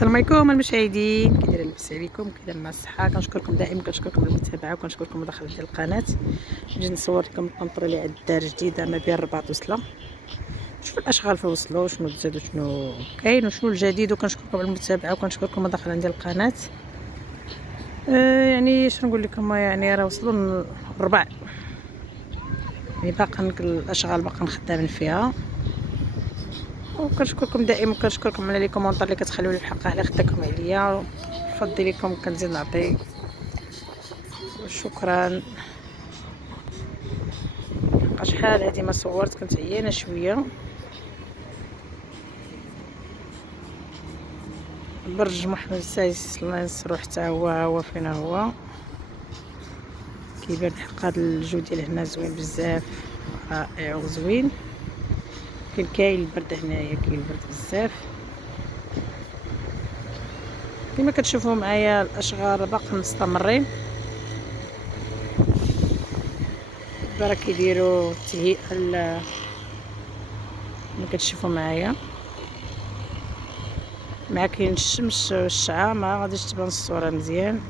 السلام عليكم المشاهدين، كي دايرين؟ لاباس عليكم؟ كي داير مع الصحه؟ كنشكركم دائما، كنشكركم المتابعه وكنشكركم المداخله ديال القناه. نجي نصور لكم الكونطرول على الدار جديده ما بين الرباط وسلا. شوفوا الاشغال فين وصلوا، شنو تزاد وشنو كاين وشنو الجديد، وكنشكركم على المتابعه وكنشكركم المداخله ديال القناه. يعني شنو نقول لكم، يعني راه وصلوا الربع، يعني باقا الاشغال باقا خدامين فيها. وكنشكركم دائما، كنشكركم على لي كومونطير اللي كتخليو لي الحق على خداكم عليا. بفضل لكم كنزيد نعطي. شكرا. شحال هادي ما صورت، كنت عيانه شويه. برج محمد السادس الله ينصرو، حتى هو فين هو كيبان الحق. هذا الجو ديال هنا زوين بزاف، رائع وزوين. كاين البرد هنايا، كاين البرد بزاف. كما كتشوفوا معايا الاشغال باقي مستمرين. راه كيديروا تهيئه كما كتشوفوا معايا. مع كاين الشمس والشعاع، ما غاديش تبان الصوره مزيان.